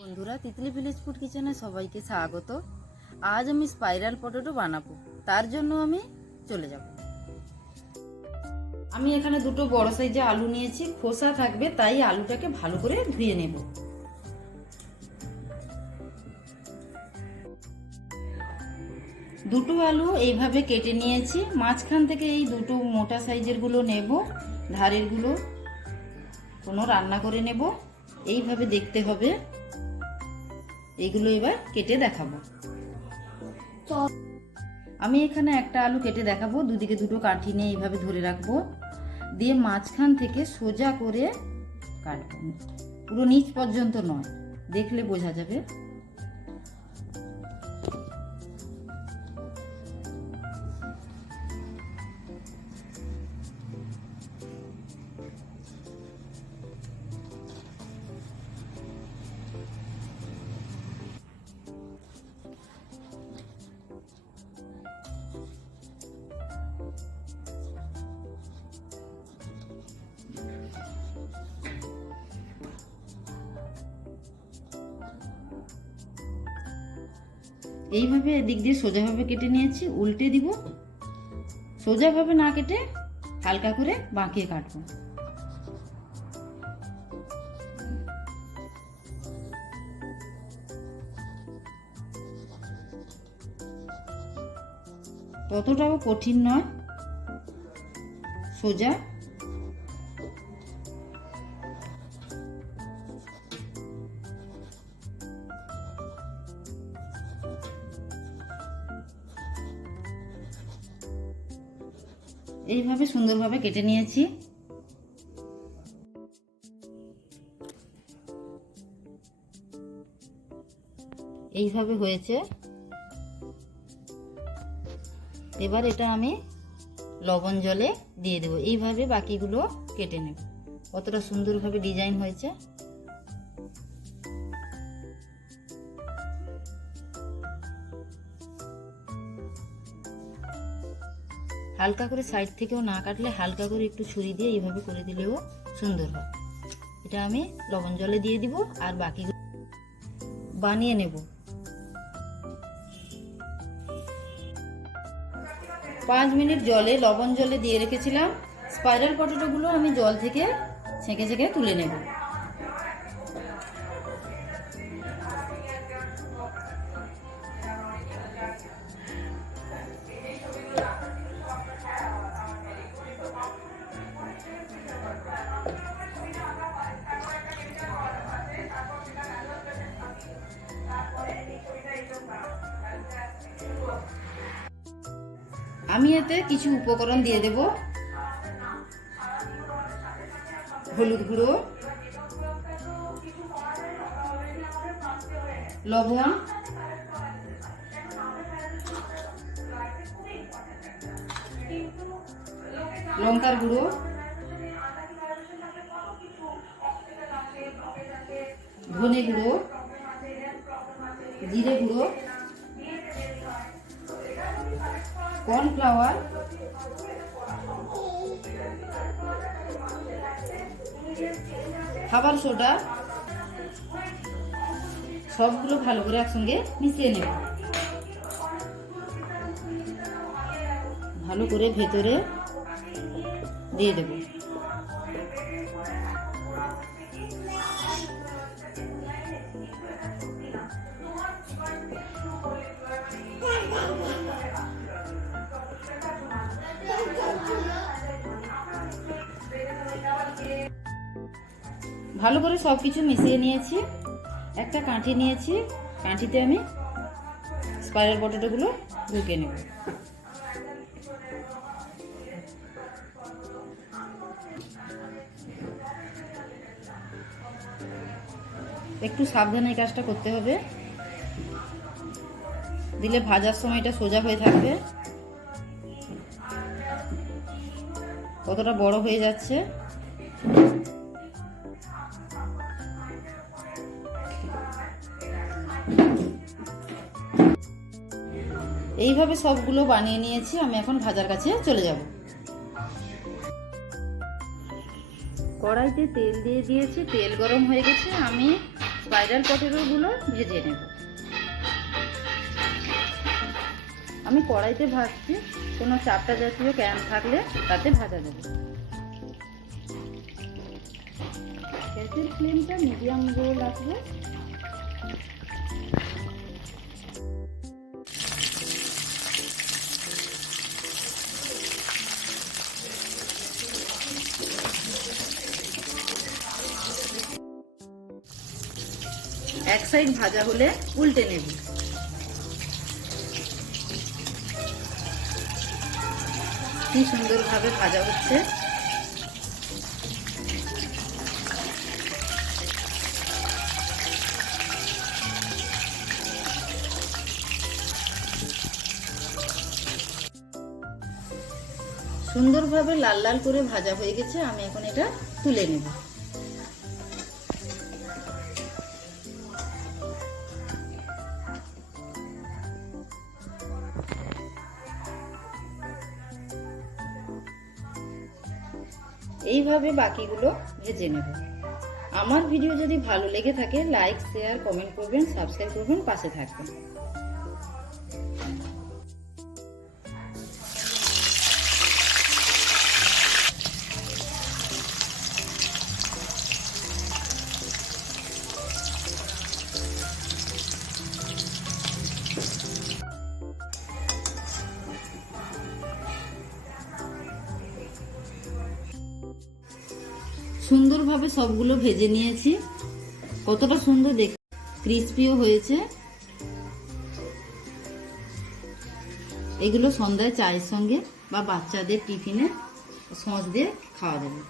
বন্ধুরা, Titli village food কিচেনে সবাইকে স্বাগত। আজ আমি স্পাইরাল পটেটো বানাবো, তার জন্য আমি চলে যাব। আমি এখানে দুটো বড় সাইজে আলু নিয়েছি, খোসা থাকবে, তাই আলুটাকে ভালো করে ধুয়ে নেব। দুটো আলু এইভাবে কেটে নিয়েছি, মাঝখান থেকে এই দুটো মোটা সাইজেরগুলো নেব, ধারেরগুলো। কোনো রান্না করে নেব, এইভাবে দেখতে হবে। এইগুলো এবার কেটে দেখাবো। আমি এখানে একটা আলু কেটে দেখাবো দুদিকে দুটো কাঠি নিয়ে এইভাবে ধরে রাখব। দিয়ে মাঝখান থেকে সোজা করে কাটবো। পুরো নিচ পর্যন্ত নয় দেখলে বোঝা যাবে। এইভাবে এদিক দিয়ে সোজাভাবে কেটে নিয়েছি, উল্টে দিব। সোজাভাবে না কেটে হালকা করে বাঁকিয়ে কাটবো। ততটাও কঠিন নয়। সোজা এইভাবে সুন্দরভাবে কেটে নিয়েছি। এইভাবে হয়েছে। এবার এটা আমি লবণ জলে দিয়ে দেবো। এইভাবে বাকিগুলো কেটে নেব। কতটা সুন্দরভাবে ডিজাইন হয়েছে। হালকা করে সাইড থেকেও না কাটলে হালকা করে একটু ছুরি দিয়ে এইভাবে করে দিলেও সুন্দর হয়। এটা আমি লবণ জলে দিয়ে দিব আর বাকি বানিয়ে নেব। পাঁচ মিনিট জলে লবণ জলে দিয়ে রেখেছিলাম। স্পাইরাল পটেটোগুলো আমি জল থেকে ছেঁকে ছেঁকে তুলে নেব। আমি এতে কিছু উপকরণ দিয়ে দেব। হলুদ গুঁড়ো, লবণ, লঙ্কার গুঁড়ো, ধনে গুঁড়ো, জিরে গুঁড়ো কর্নফ্লাওয়ার। খাবার সোডা। সবগুলো ভালো করে একসঙ্গে মিশিয়ে নেব। ভালো করে ভেতরে দিয়ে দেব। ভালো করে সব কিছু মিশিয়ে নিয়েছি। একটা কাঁঠি নিয়েছি। কাঁঠিতে আমি স্পাইরাল পটেটোগুলো ঢুকে নেব। একটু সাবধানে এই কাজটা করতে হবে। দিলে ভাজার সময়টা সোজা হয়ে থাকবে। কতটা বড় হয়ে যাচ্ছে। এইভাবে সবগুলো বানিয়ে নিয়েছি, আমি এখন ভাজার কাছে চলে যাব। কড়াইতে তেল দিয়ে দিয়েছি, তেল গরম হয়ে গেছে, আমি স্পাইরাল পটেটোগুলো ভেজে নেব। আমি কড়াইতে ভাজছি, কোনো চাপটা জাতীয় ক্যান থাকলে তাতে ভাজা দেবে। গ্যাসের ফ্লেমটা মিডিয়াম লো রাখব এক সাইড ভাজা হলে উল্টে নেব। কি সুন্দরভাবে ভাজা হচ্ছে। সুন্দরভাবে লাল লাল করে ভাজা হয়ে গেছে, আমি এখন এটা তুলে নেব। এইভাবে বাকিগুলো ভেজে নেব। আমার ভিডিও যদি ভালো লেগে থাকে লাইক শেয়ার কমেন্ট করবেন সাবস্ক্রাইব করবেন, পাশে থাকবেন। সুন্দরভাবে সবগুলো ভেজে নিয়েছি। কতটা সুন্দর দেখ ক্রিসপিও হয়েছে। এগুলো সন্ধ্যায় চায়ের সঙ্গে বা বাচ্চাদের টিফিনে, সস দিয়ে খাওয়া যাবে।